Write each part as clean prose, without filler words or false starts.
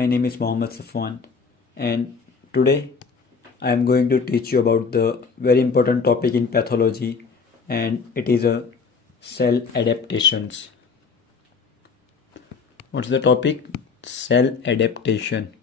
my name is Mohammad Safwan, and today I am going to teach you about the very important topic in pathology, and it is a cell adaptations. What's the topic? Cell adaptation.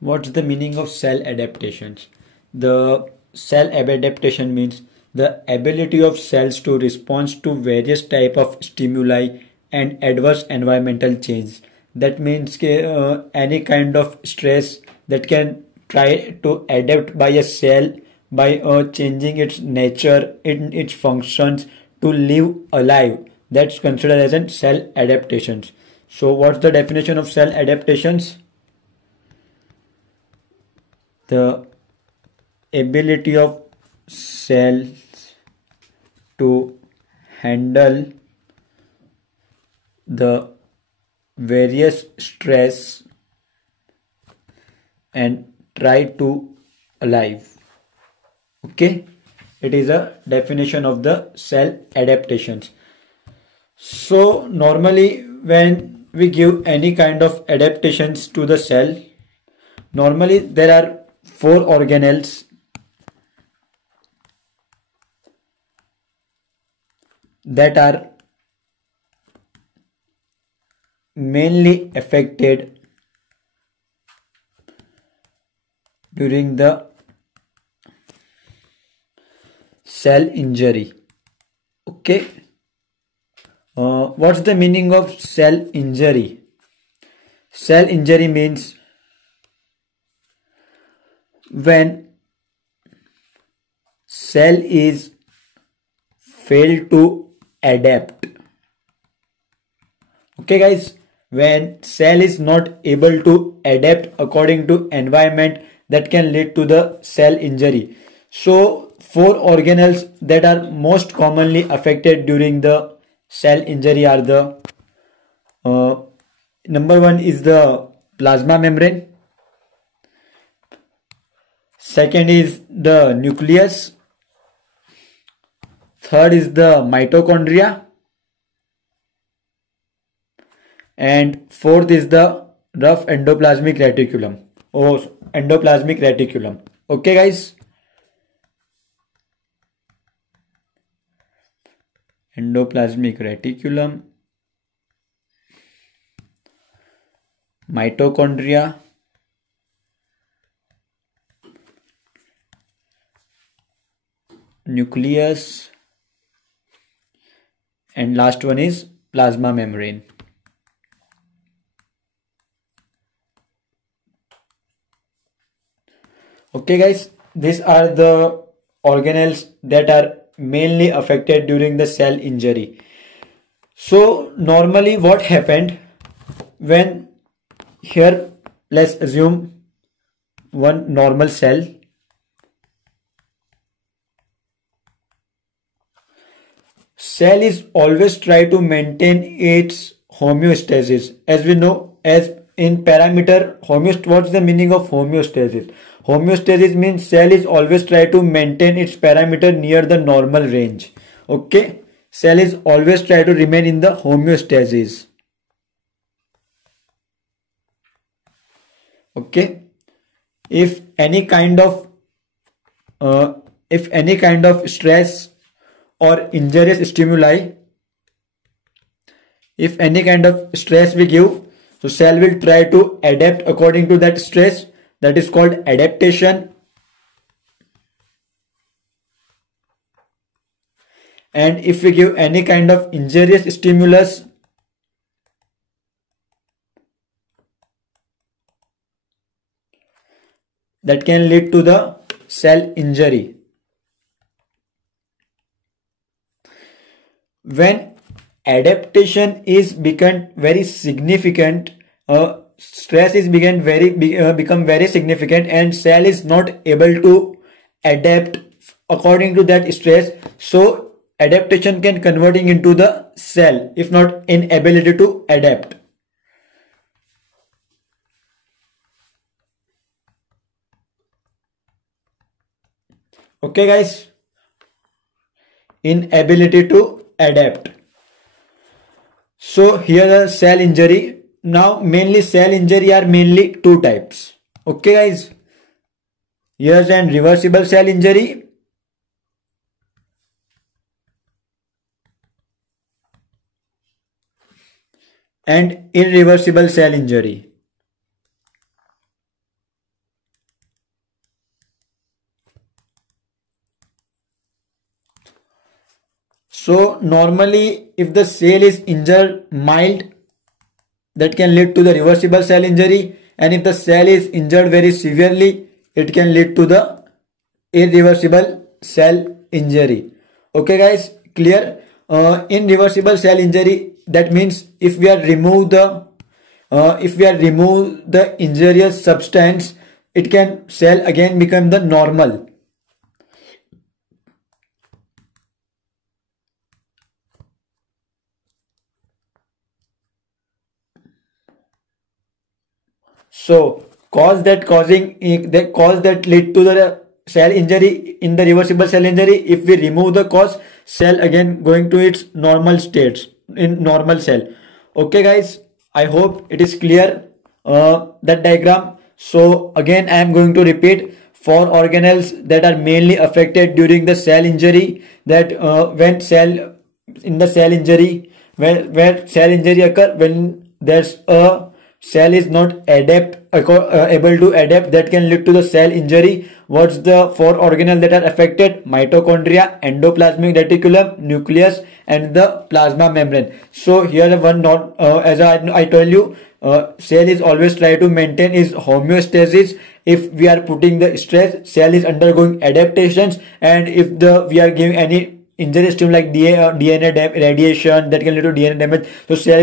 What's the meaning of cell adaptations? The cell adaptation means the ability of cells to respond to various type of stimuli and adverse environmental change. That means any kind of stress that can try to adapt by a cell by changing its nature in its functions to live alive. That's considered as a cell adaptations. So what's the definition of cell adaptations? The ability of cells to handle the various stress and try to alive. Okay, it is a definition of the cell adaptations. So normally when we give any kind of adaptations to the cell, normally there are four organelles that are mainly affected during the cell injury. Okay, what's the meaning of cell injury? Cell injury means when cell is failed to adapt. Okay guys, when cell is not able to adapt according to environment, that can lead to the cell injury. So four organelles that are most commonly affected during the cell injury are the number one is the plasma membrane. Second is the nucleus. Third is the mitochondria. And fourth is the rough endoplasmic reticulum. Endoplasmic reticulum. Okay guys. Endoplasmic reticulum, mitochondria, nucleus, and last one is plasma membrane. Okay guys, these are the organelles that are mainly affected during the cell injury. So normally what happened when here, let's assume one normal cell. Cell is always try to maintain its homeostasis. As we know, as in parameter what's the meaning of homeostasis? Homeostasis means cell is always try to maintain its parameter near the normal range. Okay, cell is always try to remain in the homeostasis. Okay, if any kind of stress or injurious stimuli, if any kind of stress we give, so cell will try to adapt according to that stress. That is called adaptation. And if we give any kind of injurious stimulus, that can lead to the cell injury. When adaptation is become very significant, stress is become very significant, and cell is not able to adapt according to that stress, so adaptation can converting into the cell, if not inability to adapt. Okay guys, inability to adapt. So here the cell injury. Now mainly cell injury are mainly two types. Okay guys. Here's an reversible cell injury and irreversible cell injury. So normally if the cell is injured mild, that can lead to the reversible cell injury, and if the cell is injured very severely, it can lead to the irreversible cell injury. Okay guys, clear? Irreversible cell injury, that means if we are remove the injurious substance, it can cell again become the normal. So cause that lead to the cell injury in the reversible cell injury. If we remove the cause, cell again going to its normal states in normal cell. Okay guys, I hope it is clear that diagram. So again I am going to repeat 4 organelles that are mainly affected during the cell injury. That when cell injury occur, when there's a cell is not able to adapt, that can lead to the cell injury. What's the 4 organelles that are affected? Mitochondria, endoplasmic reticulum, nucleus, and the plasma membrane. So here one not as I told you, cell is always try to maintain its homeostasis. If we are putting the stress, cell is undergoing adaptations, and if we are giving any injury stimuli like DNA radiation, that can lead to DNA damage. So cell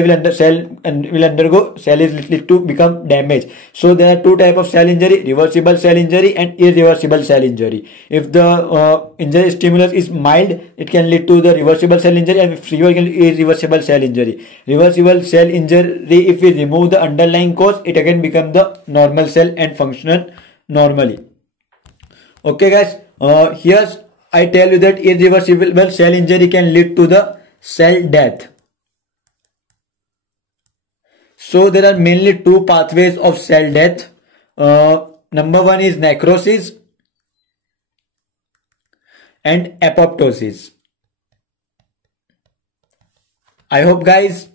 is lead to become damaged. So there are two types of cell injury: reversible cell injury and irreversible cell injury. If the injury stimulus is mild, it can lead to the reversible cell injury, and if severe, can irreversible cell injury. Reversible cell injury, if we remove the underlying cause, it again become the normal cell and function normally. Okay guys, here's I tell you that irreversible cell injury can lead to the cell death. So there are mainly 2 pathways of cell death. Number 1 is necrosis and apoptosis. I hope guys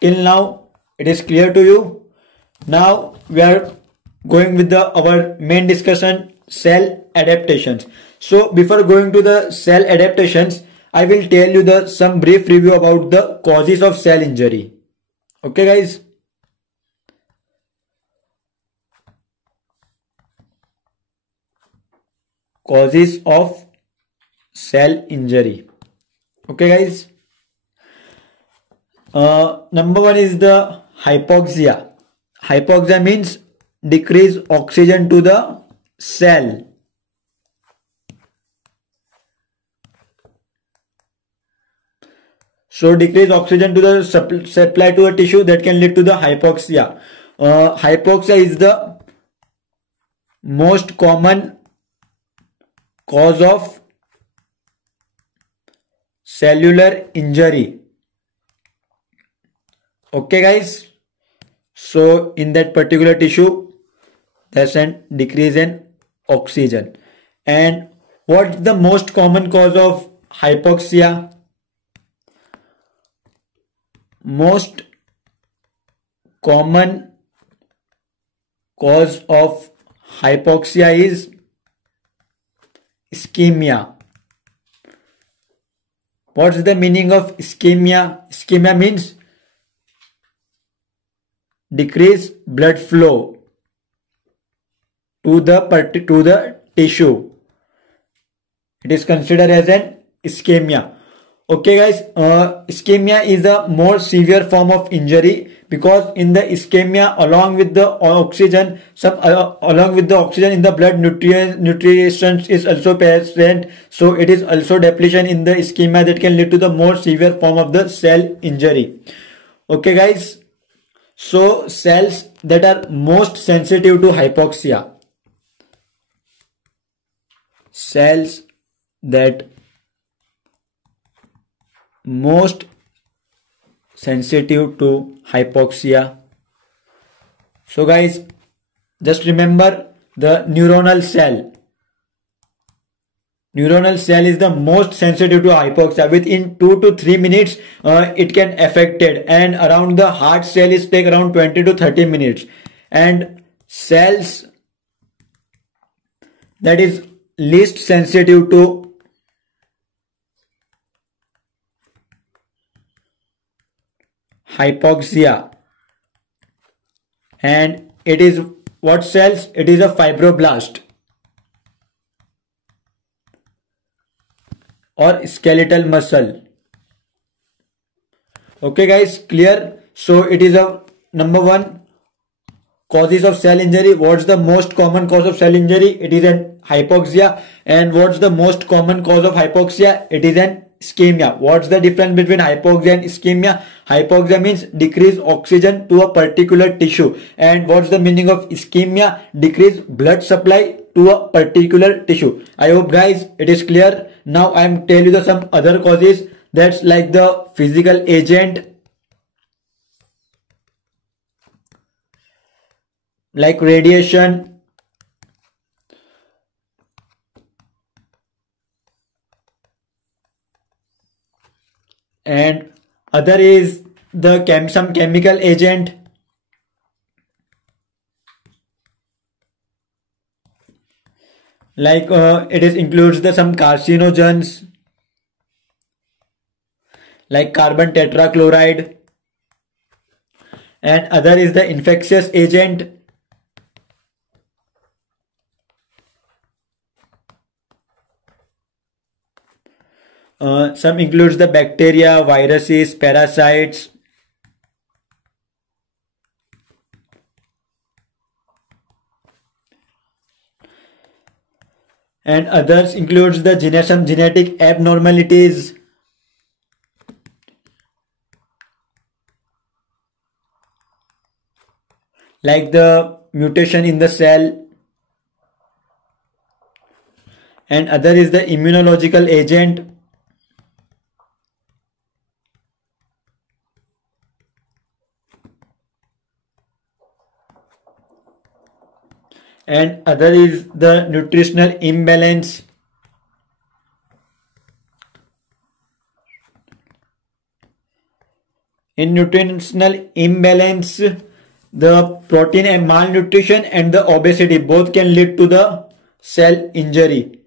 till now it is clear to you. Now we are going with our main discussion, cell adaptations. So before going to the cell adaptations, I will tell you some brief review about the causes of cell injury. Okay guys. Causes of cell injury. Okay guys. Number 1 is the hypoxia. Hypoxia means decreased oxygen to the cell. So decreased oxygen to the supply to a tissue, that can lead to the hypoxia. Hypoxia is the most common cause of cellular injury. Okay guys. So in that particular tissue, there's a decrease in oxygen. And what's the most common cause of hypoxia? Most common cause of hypoxia is ischemia. What's the meaning of ischemia? Ischemia means decreased blood flow to the tissue. It is considered as an ischemia. Okay guys, ischemia is a more severe form of injury, because in the ischemia, along with the oxygen in the blood, nutrition is also present. So it is also depletion in the ischemia that can lead to the more severe form of the cell injury. Okay guys, so cells that are most sensitive to hypoxia. Cells that most sensitive to hypoxia? So guys, just remember the neuronal cell. Neuronal cell is the most sensitive to hypoxia. Within 2 to 3 minutes, it can affected, and around the heart cell is take around 20 to 30 minutes. And cells that is least sensitive to hypoxia, and it is what cells? It is a fibroblast or skeletal muscle. Okay guys, clear? So it is a number one causes of cell injury. What's the most common cause of cell injury? It is an hypoxia. And what's the most common cause of hypoxia? It is an ischemia. What's the difference between hypoxia and ischemia? Hypoxia means decrease oxygen to a particular tissue. And what's the meaning of ischemia? Decrease blood supply to a particular tissue. I hope guys it is clear. Now I am telling you some other causes. That's like the physical agent, like radiation, and other is the some chemical agent, like it is includes the some carcinogens like carbon tetrachloride, and other is the infectious agent, some includes the bacteria, viruses, parasites, and others includes the some genetic abnormalities, like the mutation in the cell, and other is the immunological agent, and other is the nutritional imbalance, in nutritional imbalance the protein and malnutrition and the obesity both can lead to the cell injury.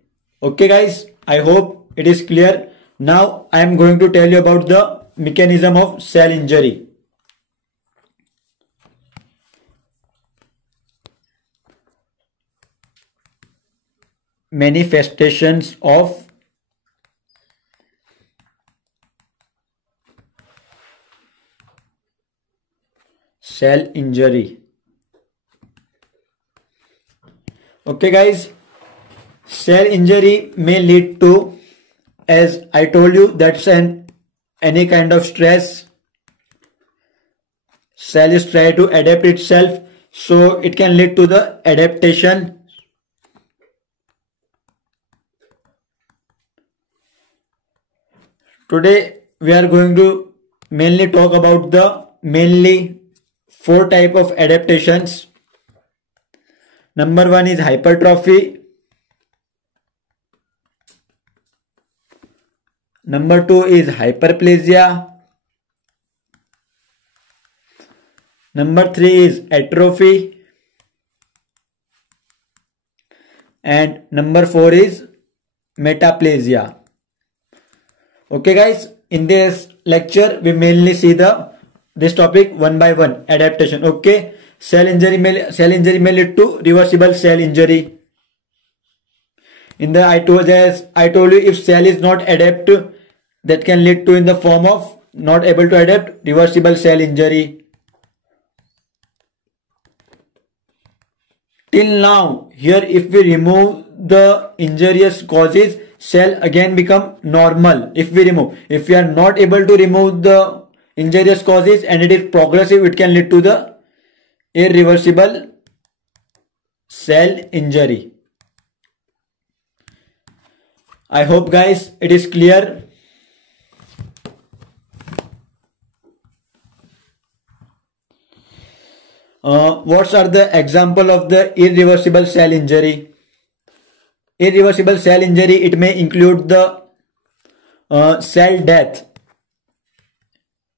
Okay guys, I hope it is clear. Now I am going to tell you about the mechanism of cell injury. Manifestations of cell injury. Okay guys, cell injury may lead to, as I told you, that's any kind of stress. Cell is trying to adapt itself, so it can lead to the adaptation. Today we are going to mainly talk about the mainly 4 type of adaptations. Number 1 is hypertrophy. Number 2 is hyperplasia. Number 3 is atrophy. And number 4 is metaplasia. Okay guys, in this lecture we mainly see this topic one by one, adaptation. Okay, cell injury may lead to reversible cell injury. I told you, if cell is not adapt, that can lead to in the form of not able to adapt, reversible cell injury. Till now, here if we remove the injurious causes, cell again become normal. If we are not able to remove the injurious causes and it is progressive, it can lead to the irreversible cell injury. I hope guys it is clear. What are the example of the irreversible cell injury? Irreversible cell injury, it may include the cell death.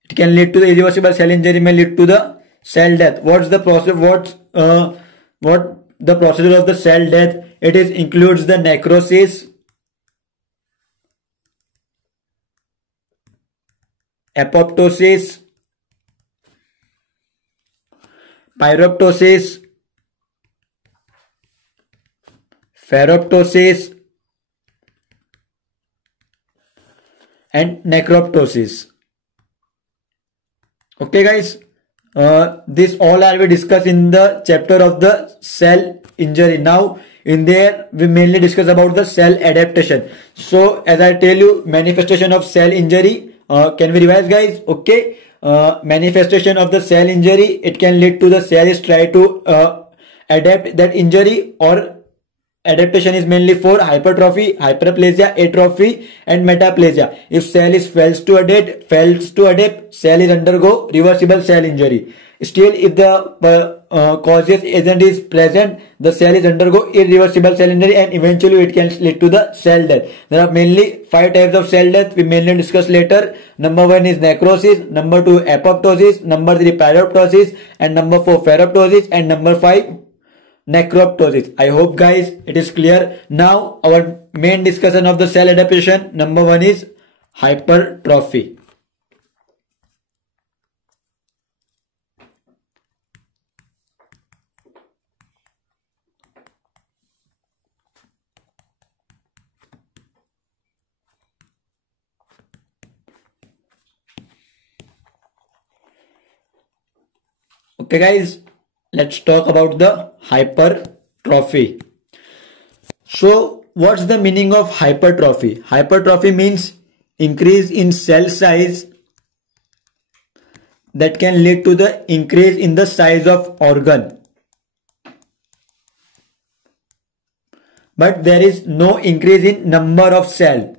It can lead to the irreversible cell injury, may lead to the cell death. What's the process? What the procedure of the cell death? It is includes the necrosis, apoptosis, pyroptosis, ferroptosis, and necroptosis. Okay guys, this all are we discussed in the chapter of the cell injury. Now in there we mainly discuss about the cell adaptation. So as I tell you, manifestation of cell injury, can we revise guys? Okay, manifestation of the cell injury, it can lead to the cells try to adapt that injury, or adaptation is mainly for hypertrophy, hyperplasia, atrophy, and metaplasia. If cell is fails to adapt, cell is undergo reversible cell injury. Still, if the causes agent is present, the cell is undergo irreversible cell injury, and eventually it can lead to the cell death. There are mainly 5 types of cell death we mainly discuss later. Number 1 is necrosis, number 2 apoptosis, number 3 pyroptosis, and number 4 ferroptosis, and number 5 necroptosis. I hope guys it is clear. Now our main discussion of the cell adaptation. Number 1 is hypertrophy. Okay guys, let's talk about the hypertrophy. So what's the meaning of hypertrophy? Hypertrophy means increase in cell size that can lead to the increase in the size of organ, but there is no increase in number of cell.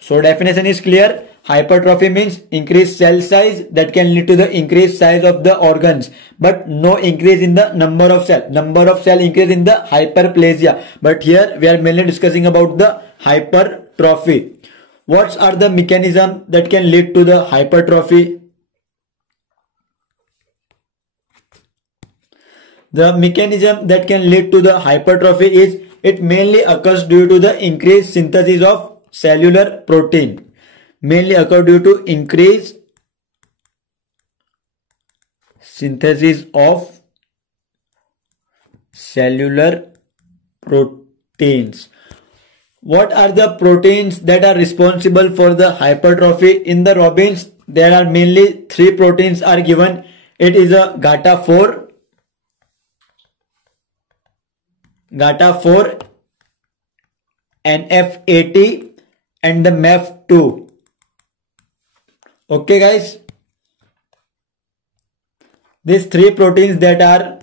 So definition is clear. Hypertrophy means increased cell size that can lead to the increased size of the organs, but no increase in the number of cell. Number of cell increase in the hyperplasia, but here we are mainly discussing about the hypertrophy. What are the mechanisms that can lead to the hypertrophy? The mechanism that can lead to the hypertrophy is, it mainly occurs due to the increased synthesis of cellular protein. Mainly occur due to increased synthesis of cellular proteins. What are the proteins that are responsible for the hypertrophy? In the Robbins, there are mainly 3 proteins are given. It is a GATA4, NF80, and the MEF2. Okay guys, these 3 proteins that are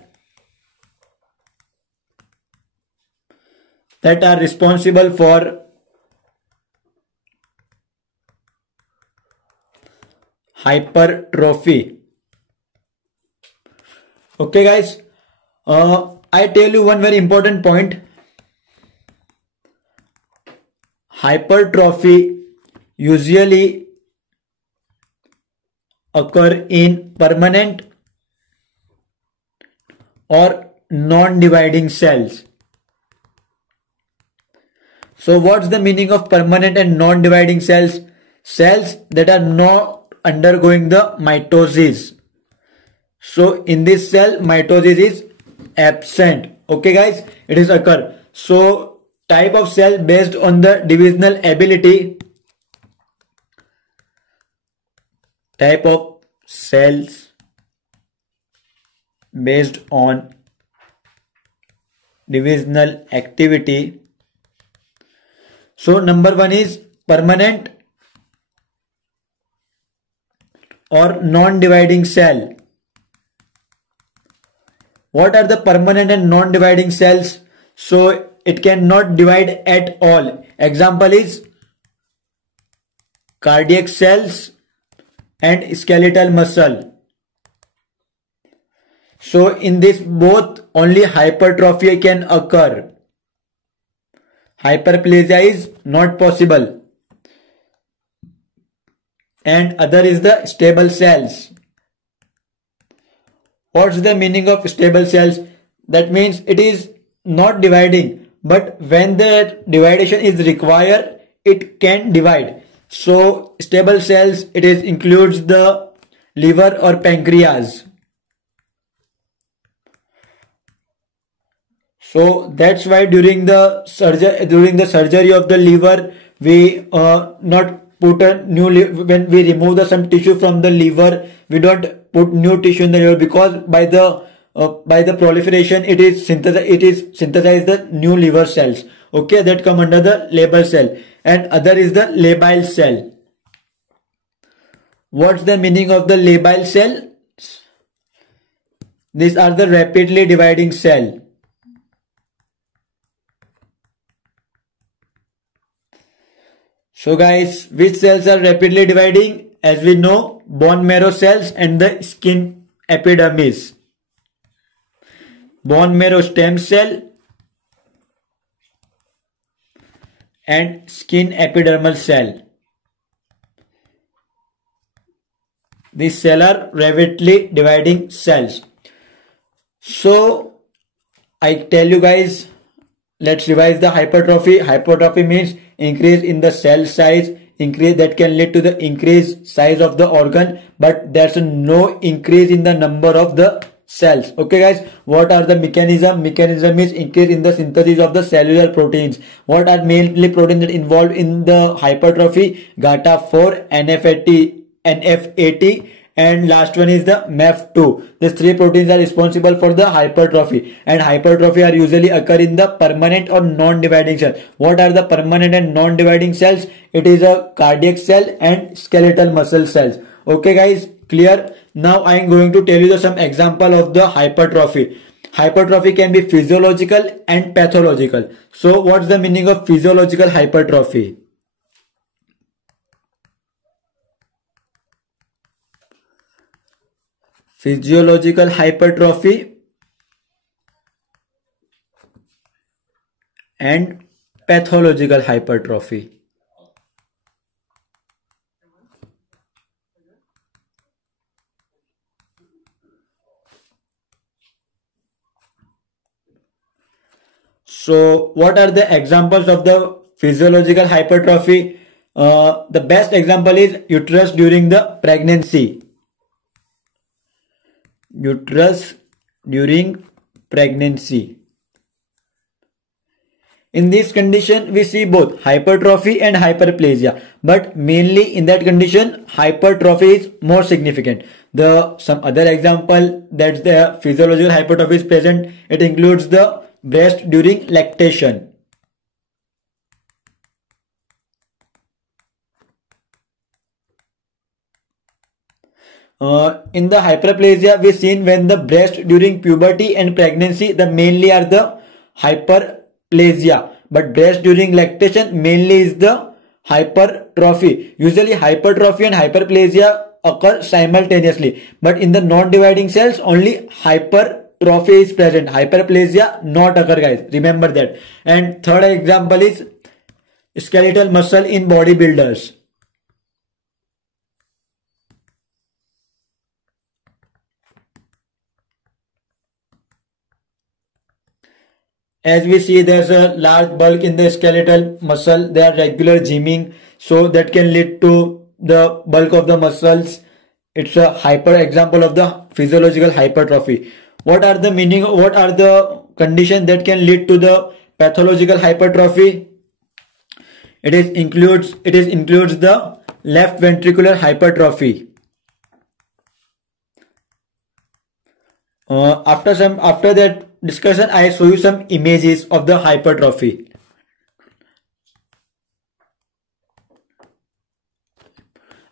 responsible for hypertrophy. Okay guys, I tell you one very important point. Hypertrophy usually occur in permanent or non-dividing cells. So what's the meaning of permanent and non-dividing cells? Cells that are not undergoing the mitosis. So in this cell, mitosis is absent. Okay guys, it is occur. So type of cell based on the divisional ability. Type of cells based on divisional activity. So number 1 is permanent or non-dividing cell. What are the permanent and non-dividing cells? So it cannot divide at all. Example is cardiac cells, and skeletal muscle. So in this both only hypertrophy can occur. Hyperplasia is not possible. And other is the stable cells. What's the meaning of stable cells? That means it is not dividing, but when the division is required, it can divide. So stable cells, it is includes the liver or pancreas. So that's why during the surgery of the liver, we not put a new when we remove some tissue from the liver, we don't put new tissue in the liver, because by the proliferation it is synthesized the new liver cells. Okay, that come under the labile cell, and other is the labile cell. What's the meaning of the labile cell? These are the rapidly dividing cell. So guys, which cells are rapidly dividing? As we know, bone marrow cells and the skin epidermis. Bone marrow stem cell and skin epidermal cell. These cells are rapidly dividing cells. So I tell you guys, let's revise the hypertrophy. Hypertrophy means increase in the cell size, increase that can lead to the increased size of the organ, but there's no increase in the number of the cells. Okay guys, what are the mechanism? Mechanism is increase in the synthesis of the cellular proteins. What are mainly proteins that involved in the hypertrophy? GATA4, NF80, and last one is the MEF2. These three proteins are responsible for the hypertrophy, and hypertrophy are usually occur in the permanent or non-dividing cell. What are the permanent and non-dividing cells? It is a cardiac cell and skeletal muscle cells. Okay guys, clear? Now I am going to tell you some example of the hypertrophy. Hypertrophy can be physiological and pathological. So what's the meaning of physiological hypertrophy? Physiological hypertrophy and pathological hypertrophy. So what are the examples of the physiological hypertrophy? The best example is uterus during the pregnancy. Uterus during pregnancy. In this condition, we see both hypertrophy and hyperplasia, but mainly in that condition, hypertrophy is more significant. Some other example that the physiological hypertrophy is present, it includes the breast during lactation. In the hyperplasia, we seen when the breast during puberty and pregnancy, the mainly are the hyperplasia, but breast during lactation mainly is the hypertrophy. Usually hypertrophy and hyperplasia occur simultaneously, but in the non-dividing cells only hypertrophy is present, hyperplasia not occur guys, remember that. And third example is skeletal muscle in bodybuilders. As we see, there's a large bulk in the skeletal muscle. They are regular gymming, so that can lead to the bulk of the muscles. It's a hyper example of the physiological hypertrophy. What are the meaning? What are the conditions that can lead to the pathological hypertrophy? It includes the left ventricular hypertrophy. After that discussion, I show you some images of the hypertrophy.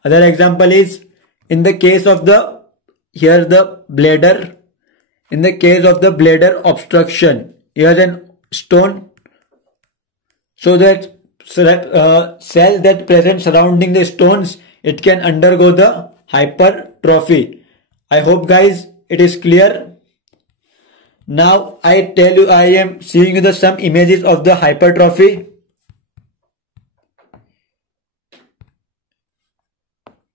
Other example is in the case of the bladder. In the case of the bladder obstruction, here a stone, so that cell that present surrounding the stones, it can undergo the hypertrophy. I hope guys it is clear. Now I tell you, I am showing you some images of the hypertrophy.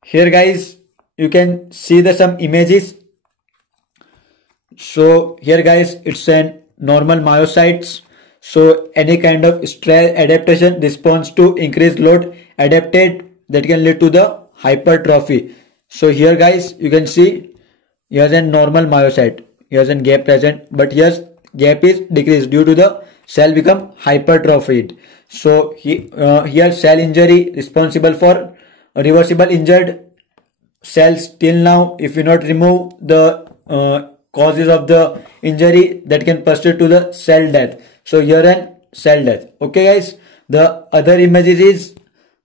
Here guys, you can see some images. So here guys, it's an normal myocytes. So any kind of stress adaptation response to increased load adapted that can lead to the hypertrophy. So here guys, you can see here's a normal myocyte. Here's a gap present, but here's gap is decreased due to the cell become hypertrophied. So here cell injury responsible for reversible injured cells till now. If you not remove the causes of the injury, that can proceed to the cell death. So here and cell death. Okay guys, the other images is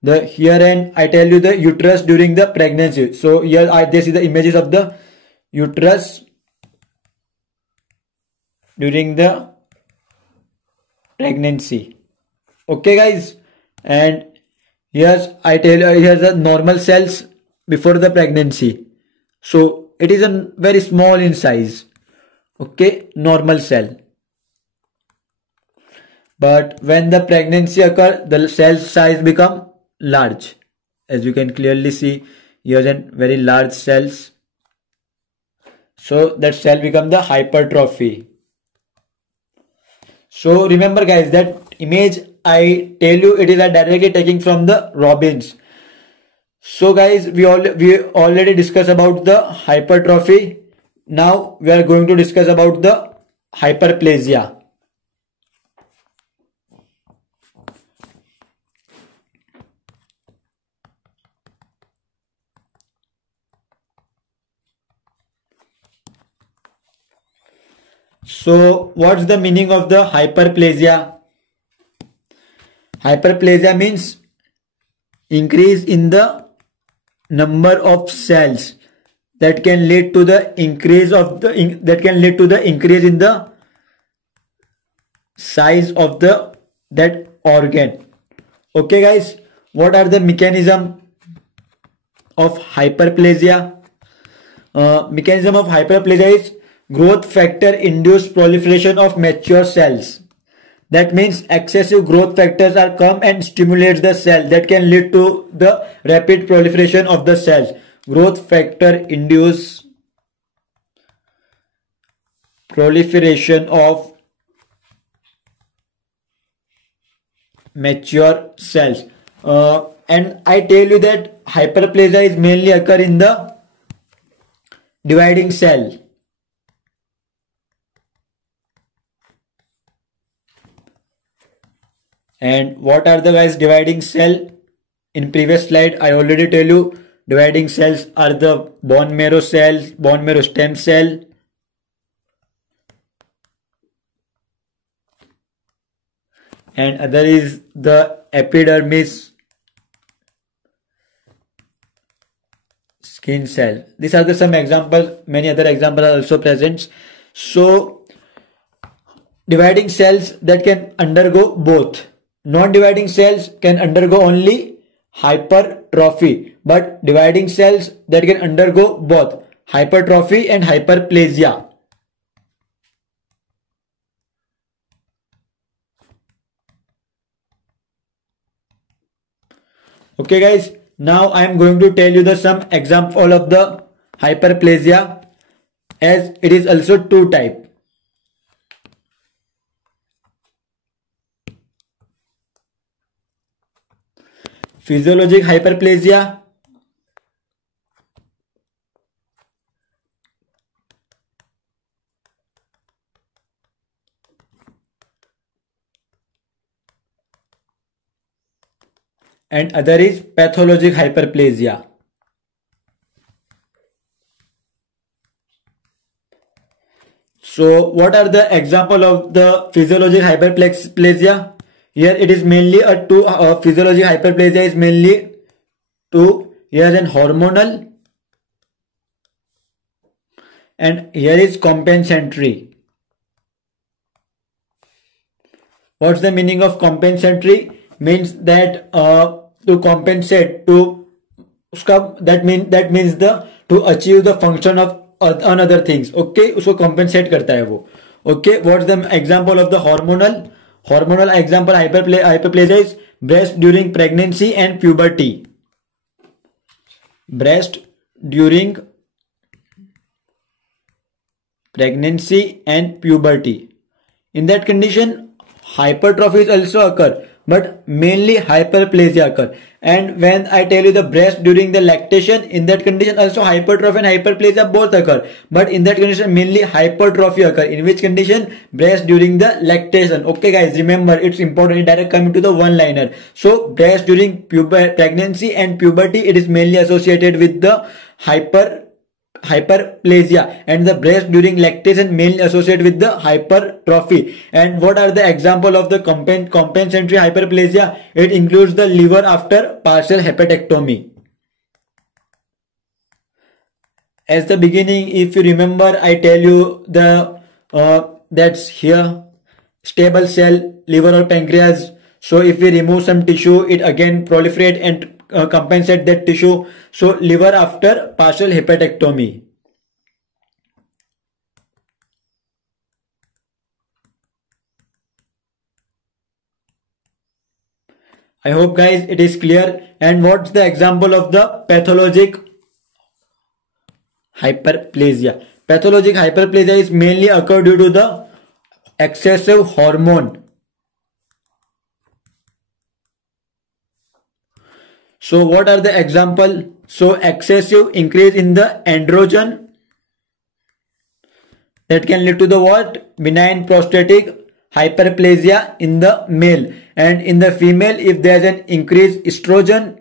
the here and I tell you the uterus during the pregnancy. So here this is the images of the uterus during the pregnancy. Okay guys, and here's I tell you here's the normal cells before the pregnancy. So it is a very small in size. Okay, normal cell. But when the pregnancy occurs, the cell size become large. As you can clearly see, here's a very large cells. So that cell become the hypertrophy. So remember guys, that image I tell you, it is directly taken from the Robbins. So guys, we already discussed about the hypertrophy. Now we are going to discuss about the hyperplasia. So what's the meaning of the hyperplasia? Hyperplasia means increase in the number of cells that can lead to the increase of the increase in the size of that organ. Okay guys, what are the mechanism of hyperplasia? Mechanism of hyperplasia is growth factor induced proliferation of mature cells. That means excessive growth factors are come and stimulates the cell that can lead to the rapid proliferation of the cells. Growth factor induce proliferation of mature cells. And I tell you that hyperplasia is mainly occur in the dividing cell. And what are the guys dividing cell? In previous slide I already tell you dividing cells are the bone marrow cells, bone marrow stem cell, and other is the epidermis skin cell. These are some examples. Many other examples are also present. So dividing cells that can undergo both. Non-dividing cells can undergo only hypertrophy, but dividing cells that can undergo both hypertrophy and hyperplasia. Okay guys, now I am going to tell you some example of the hyperplasia, as it is also two type. Physiologic hyperplasia, and other is pathologic hyperplasia. So what are the example of the physiologic hyperplasia? Here it is mainly a two physiologic hyperplasia is mainly two. Here is an hormonal and here is compensatory. What's the meaning of compensatory? Means that to compensate, to उसका that means the to achieve the function of another things. Okay, उसको compensate करता है वो. Okay, what's the example of the hormonal example hyperplasia is breast during pregnancy and puberty. Breast during pregnancy and puberty. In that condition, hypertrophy is also occur, but mainly hyperplasia occur. And when I tell you the breast during the lactation, in that condition also hypertrophy and hyperplasia both occur. But in that condition mainly hypertrophy occur. In which condition? Breast during the lactation. Okay guys, remember it's important. Direct coming to the one liner. So breast during pregnancy and puberty, it is mainly associated with the hyperplasia, and the breast during lactation mainly associated with the hypertrophy. And what are the example of the compensatory hyperplasia? It includes the liver after partial hepatectomy. As the beginning, if you remember, I tell you the that's here stable cell, liver or pancreas. So if we remove some tissue, it again proliferate and compensate that tissue. So liver after partial hepatectomy. I hope guys it is clear. And what's the example of the pathologic hyperplasia? Pathologic hyperplasia is mainly occur due to the excessive hormone. So what are the example? So excessive increase in the androgen, that can lead to the what? Benign prostatic hyperplasia in the male. And in the female, if there is an increased estrogen,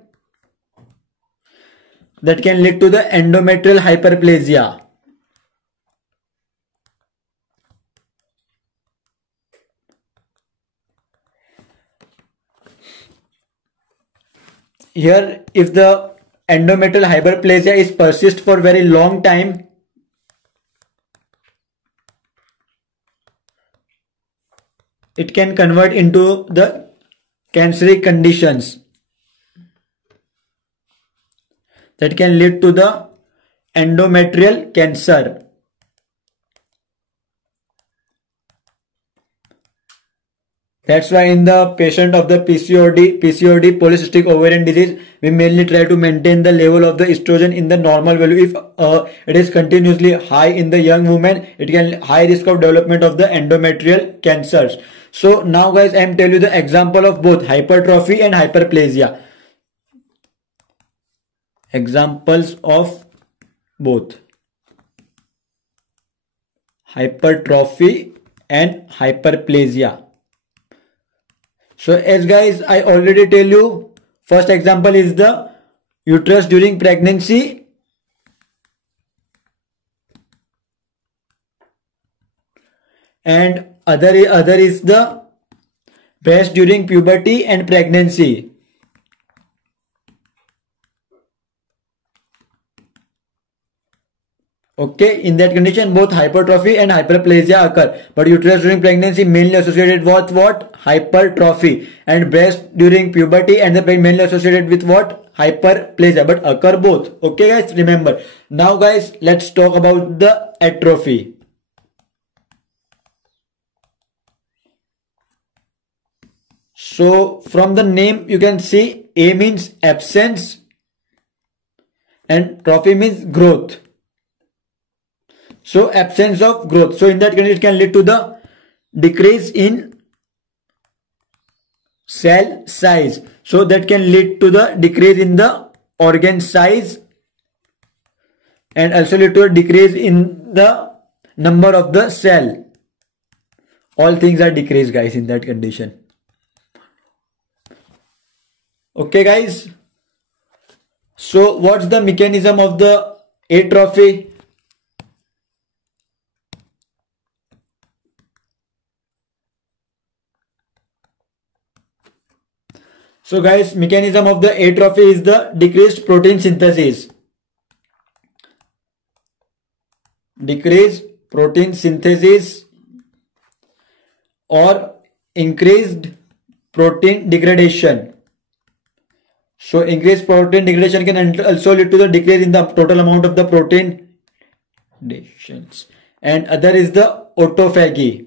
that can lead to the endometrial hyperplasia. Here, if the endometrial hyperplasia is persist for very long time, it can convert into the canceric conditions that can lead to the endometrial cancer. That's why in the patient of the PCOD, polycystic ovarian disease, we mainly try to maintain the level of the estrogen in the normal value. If it is continuously high in the young woman, it can high risk of development of the endometrial cancers. So now guys, I am telling you the example of both hypertrophy and hyperplasia. Examples of both hypertrophy and hyperplasia. So as guys, I already tell you, first example is the uterus during pregnancy, and other is the breast during puberty and pregnancy. Okay, in that condition both hypertrophy and hyperplasia occur, but uterus during pregnancy mainly associated with what? Hypertrophy, and breast during puberty and the mainly associated with what? Hyperplasia, but occur both. Okay guys, remember. Now guys, let's talk about the atrophy. So from the name you can see A means absence and trophy means growth. So absence of growth. So in that condition it can lead to the decrease in cell size. So that can lead to the decrease in the organ size and also lead to a decrease in the number of the cell. All things are decreased guys in that condition. Okay guys. So what's the mechanism of the atrophy? So guys, mechanism of the atrophy is the decreased protein synthesis. Decreased protein synthesis or increased protein degradation. So increased protein degradation can also lead to the decrease in the total amount of the protein deficiency. And other is the autophagy.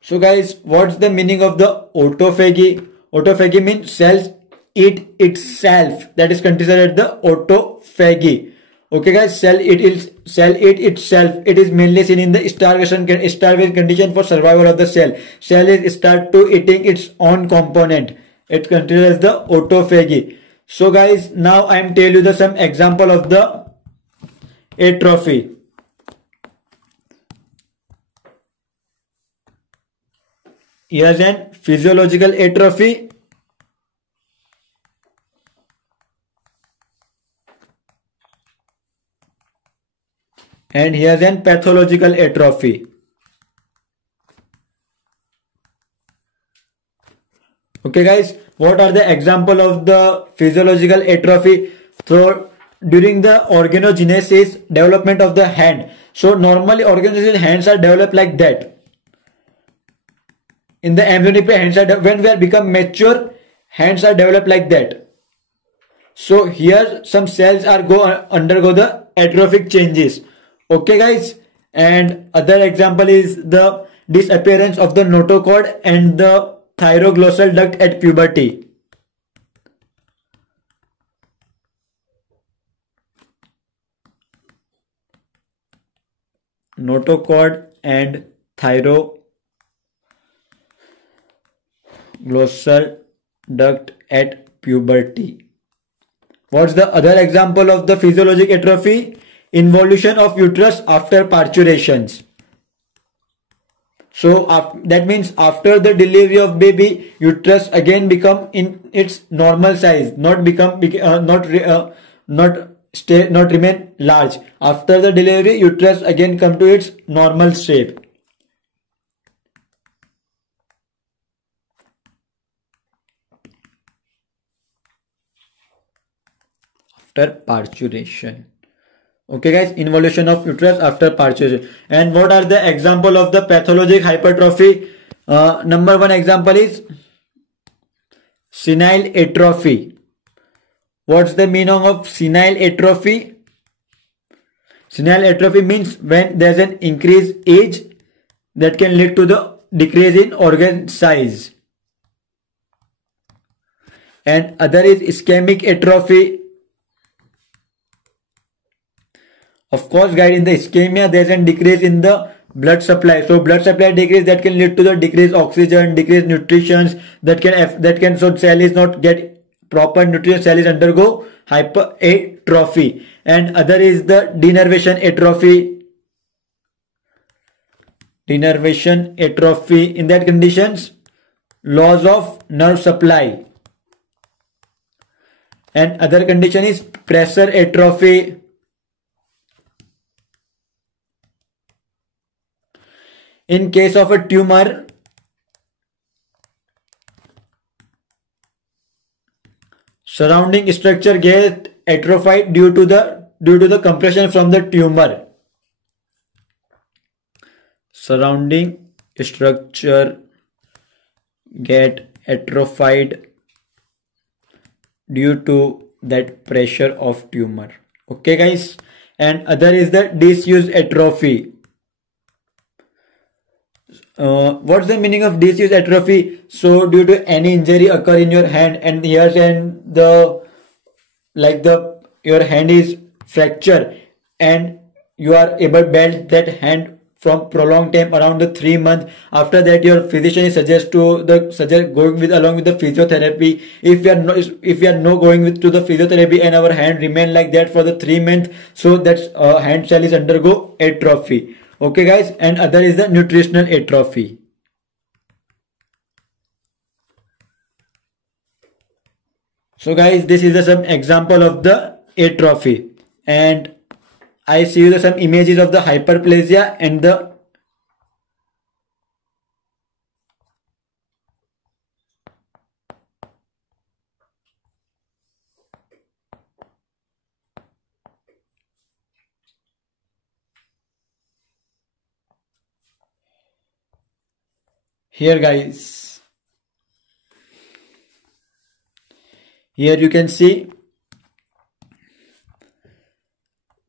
So guys, what's the meaning of the autophagy? Autophagy means cells eat itself. That is considered the autophagy. Okay guys, cell eat itself. It is mainly seen in the starvation condition for survival of the cell. Cell is start to eating its own component. It considers the autophagy. So guys, now I am tell you the some example of the atrophy. Here's an physiological atrophy. And here's an pathological atrophy. Okay guys, what are the example of the physiological atrophy? So during the organogenesis, development of the hand. So normally organogenesis hands are developed like that. In the embryonic hands are when we are become mature, hands are developed like that. So here some cells are undergo the atrophic changes. Okay guys, and other example is the disappearance of the notochord and the thyroglossal duct at puberty. Notochord and thyroglossal duct at puberty. What's the other example of the physiologic atrophy? Involution of uterus after parturitions. So that means after the delivery of baby, uterus again become in its normal size, not remain large. After the delivery, uterus again come to its normal shape. After parturition. Okay guys, involution of uterus after parturition. And what are the example of the pathologic hypertrophy? Number one example is senile atrophy. What's the meaning of senile atrophy? Senile atrophy means when there's an increased age that can lead to the decrease in organ size. And other is ischemic atrophy. Of course, guys, in the ischemia, there's a decrease in the blood supply. So blood supply decrease that can lead to the decreased oxygen, decreased nutrition. So cell is not get proper nutrition. Cell is undergo hypertrophy. And other is the denervation atrophy. Denervation atrophy. In that conditions, loss of nerve supply. And other condition is pressure atrophy. In case of a tumor, surrounding structure gets atrophied due to the compression from the tumor. Surrounding structure get atrophied due to that pressure of tumor. Okay guys, and other is the disuse atrophy. What's the meaning of disuse atrophy? So due to any injury occur in your hand, and here and your hand is fractured, and you are able to bend that hand from prolonged time around the 3 months. After that, your physician is suggest going with along with the physiotherapy. If we are not going with to the physiotherapy and our hand remain like that for the 3 months, so that hand cell is undergo atrophy. Okay guys, and other is the nutritional atrophy. So guys, this is some example of the atrophy, and I see you some images of the hyperplasia and the here guys. Here you can see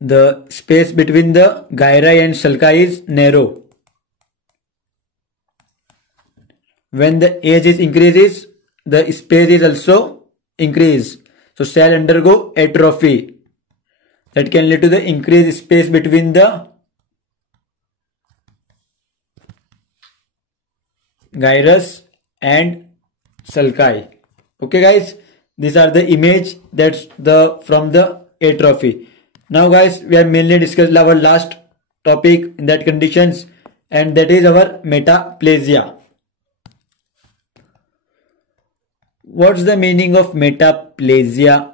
the space between the gyri and sulci is narrow. When the age is increases, the space is also increase. So cell undergo atrophy. That can lead to the increased space between the gyrus and sulci. Okay guys, these are the image that's the from the atrophy. Now guys, we have mainly discussed our last topic in that conditions, and that is our metaplasia. What's the meaning of metaplasia?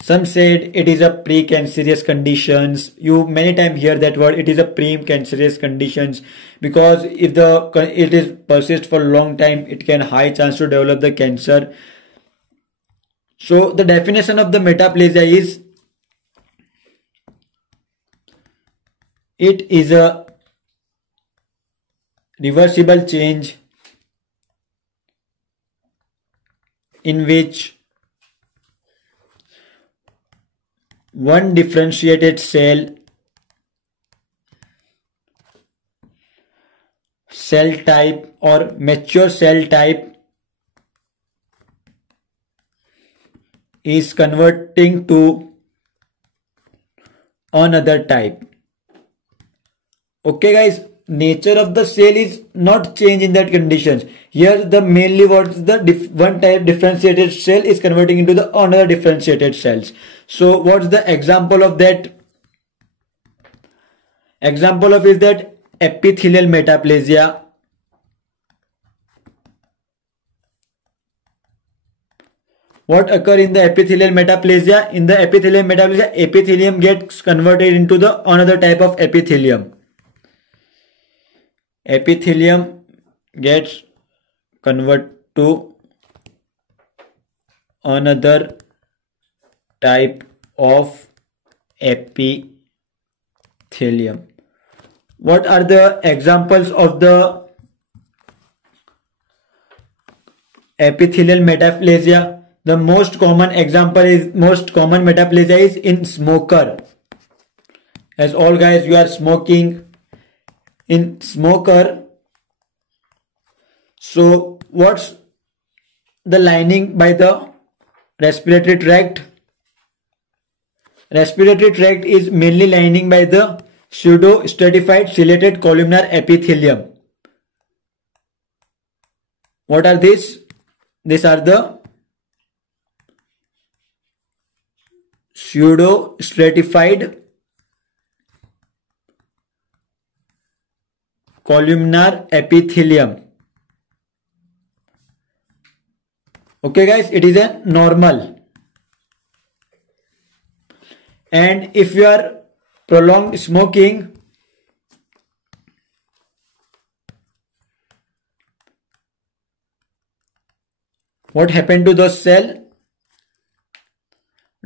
Some said it is a precancerous conditions. You many times hear that word. It is a precancerous conditions because if it is persist for a long time, it can high chance to develop the cancer. So the definition of the metaplasia is it is a reversible change in which one differentiated cell type or mature cell type is converting to another type. Okay guys, nature of the cell is not change in that conditions. Here the mainly what's the one type differentiated cell is converting into the another differentiated cells. So what's the example of that? Example of is that epithelial metaplasia. What occur in the epithelial metaplasia? In the epithelial metaplasia, epithelium gets converted into the another type of epithelium. Epithelium gets converted to another type of epithelium. What are the examples of the epithelial metaplasia? The most common metaplasia is in smoker. As all guys, you are smoking. In smoker, so what's the lining by the respiratory tract? Respiratory tract is mainly lining by the pseudo-stratified ciliated columnar epithelium. What are these? These are the pseudo-stratified columnar epithelium. Okay guys, it is a normal. And if you are prolonged smoking, what happened to those cells?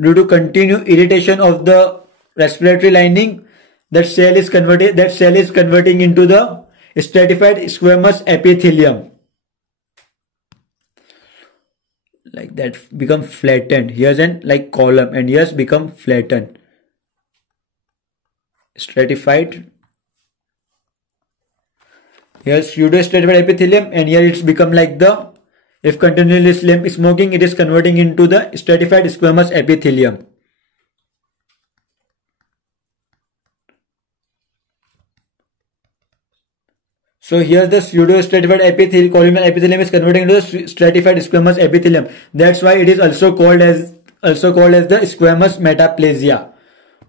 Due to continued irritation of the respiratory lining, that cell is converting into the stratified squamous epithelium. Like that become flattened. Here's an like column and here's become flattened. Stratified. Here's pseudo-stratified epithelium and here it's become like the, if continuously smoking, it is converting into the stratified squamous epithelium. So here's the pseudo-stratified epithelium, columnar epithelium is converting into the stratified squamous epithelium. That's why it is also called as the squamous metaplasia.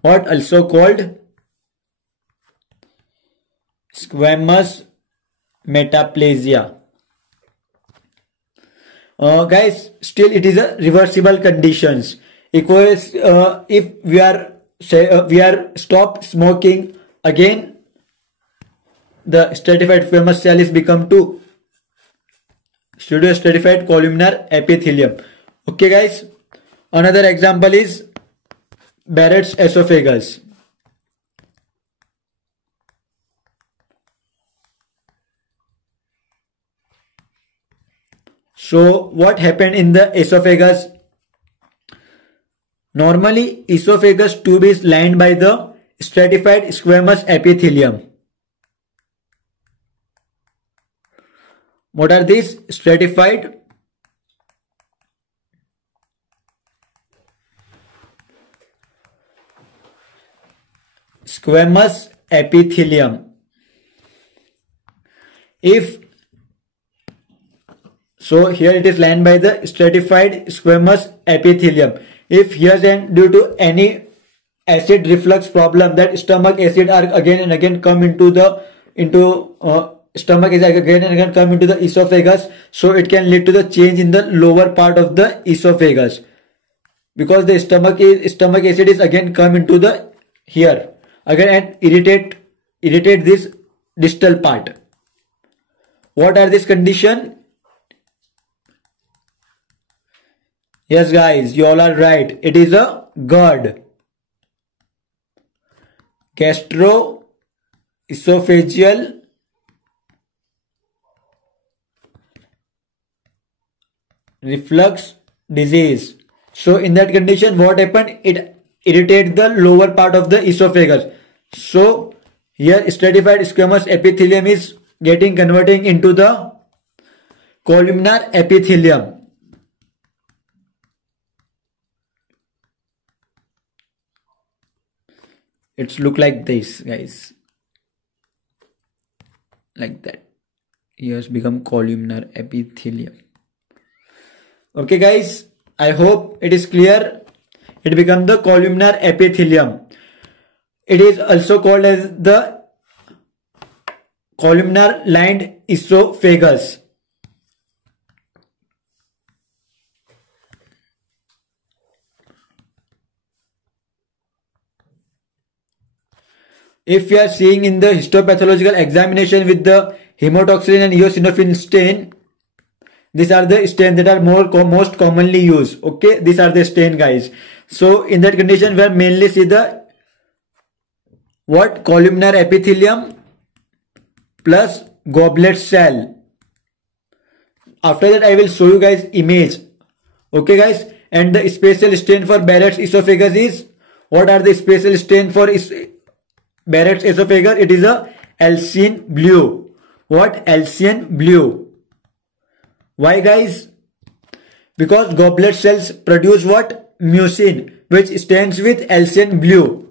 What also called? Squamous metaplasia. Guys, still it is a reversible conditions. Equals if we are stopped smoking, again the stratified squamous cell is become to pseudo-stratified columnar epithelium. Okay guys, another example is Barrett's esophagus. So what happened in the esophagus? Normally esophagus tube is lined by the stratified squamous epithelium. What are these? Stratified squamous epithelium. So here it is lined by the stratified squamous epithelium. If here then due to any acid reflux problem, that stomach acid are again and again come into the stomach is again and again come into the esophagus, so it can lead to the change in the lower part of the esophagus, because the stomach acid is again come into the here again and irritate this distal part. What are this condition? Yes guys, you all are right. It is a GERD, gastroesophageal reflux disease. So in that condition, what happened? It irritates the lower part of the esophagus. So here stratified squamous epithelium is converting into the columnar epithelium. It's look like this, guys, like that. Here's become columnar epithelium. Okay guys, I hope it is clear. It becomes the columnar epithelium. It is also called as the columnar lined esophagus. If you are seeing in the histopathological examination with the hemotoxin and eosinophil stain, these are the stains that are most commonly used. Okay, these are the stain, guys. So in that condition, we mainly see the what? Columnar epithelium plus goblet cell. After that, I will show you guys image. Okay, guys. And the special stain for Barrett's esophagus is, what are the special stain for Barrett's esophagus? It is a Alcyon blue. What? Alcyon blue. Why, guys? Because goblet cells produce what? Mucin, which stands with Alcyon blue.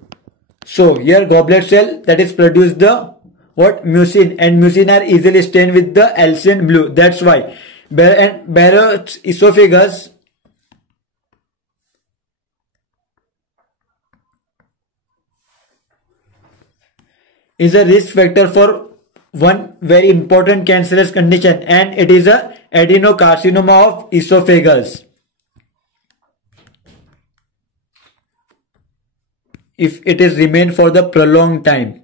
So here goblet cell that is produce the what? Mucin, and mucin are easily stained with the Alcyon blue. That's why Barrett's esophagus is a risk factor for one very important cancerous condition, and it is a adenocarcinoma of esophagus. If it is remain for the prolonged time,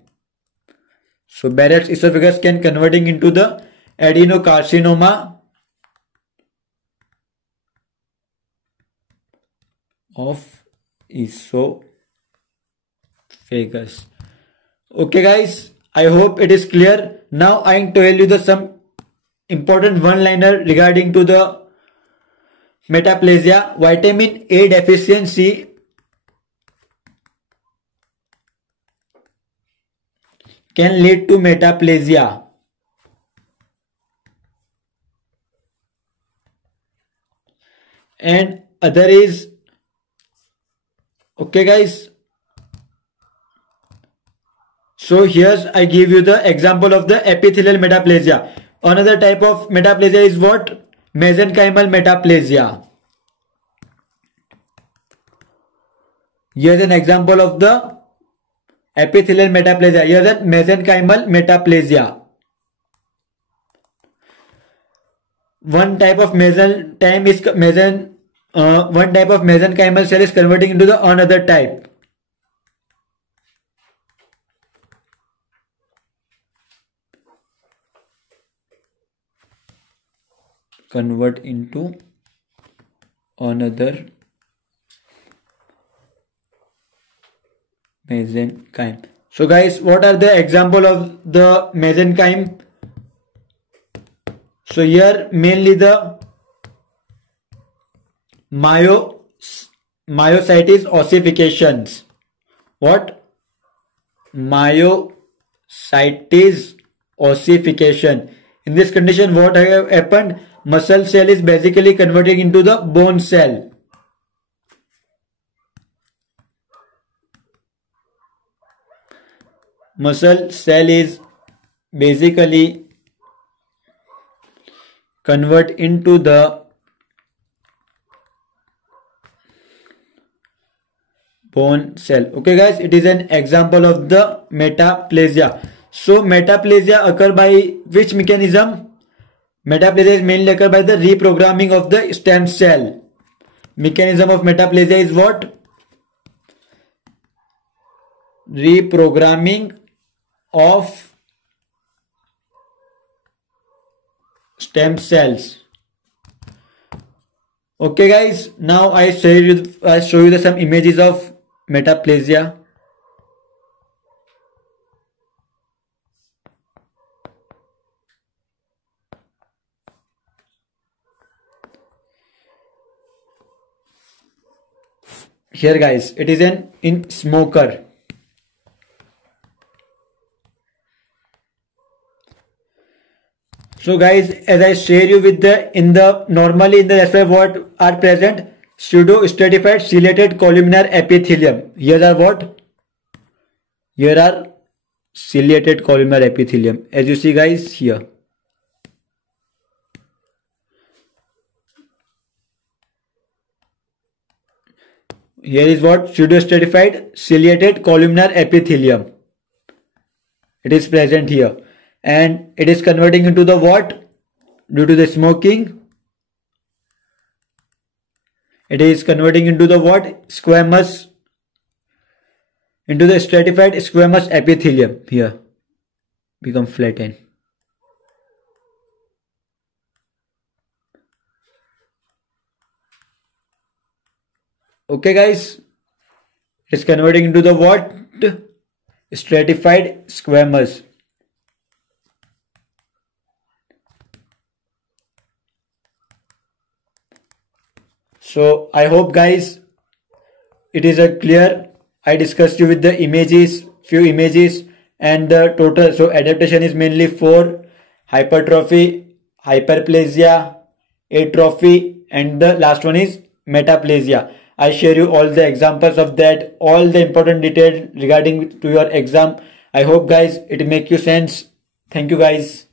so Barrett's esophagus can converting into the adenocarcinoma of esophagus. Okay guys, I hope it is clear. Now I am tell you the some important one-liner regarding to the metaplasia. Vitamin A deficiency can lead to metaplasia. And other is, okay guys, so here's I give you the example of the epithelial metaplasia. Another type of metaplasia is what? Mesenchymal metaplasia. Here's an example of the epithelial metaplasia. Here's a mesenchymal metaplasia. One type of mesenchymal cell is converting into the another type. Convert into another mesenchyme. So guys, what are the example of the mesenchyme? So here mainly the Myo, myositis ossifications. What? Myositis ossification. In this condition, what happened? Muscle cell is basically converting into the bone cell. Muscle cell is basically convert into the bone cell. Okay guys, it is an example of the metaplasia. So metaplasia occur by which mechanism? Metaplasia is mainly occur by the reprogramming of the stem cell. Mechanism of metaplasia is what? Reprogramming of stem cells. Okay guys, now I show you some images of metaplasia. Here guys, it is in smoker. So guys, as I share you with normally in the reservoir what are present? Pseudo-stratified ciliated columnar epithelium. Here are what? Here are ciliated columnar epithelium. As you see guys here. Here is what? Pseudo-stratified ciliated columnar epithelium. It is present here. And it is converting into the what? Due to the smoking. It is converting into the what? Squamous. Into the stratified squamous epithelium. Here. Become flattened. Okay guys, it's converting into the what? Stratified squamous. So I hope guys it is a clear. I discussed you with the images, few images and the total. So adaptation is mainly for hypertrophy, hyperplasia, atrophy and the last one is metaplasia. I share you all the examples of that, all the important details regarding to your exam. I hope guys it make you sense. Thank you guys.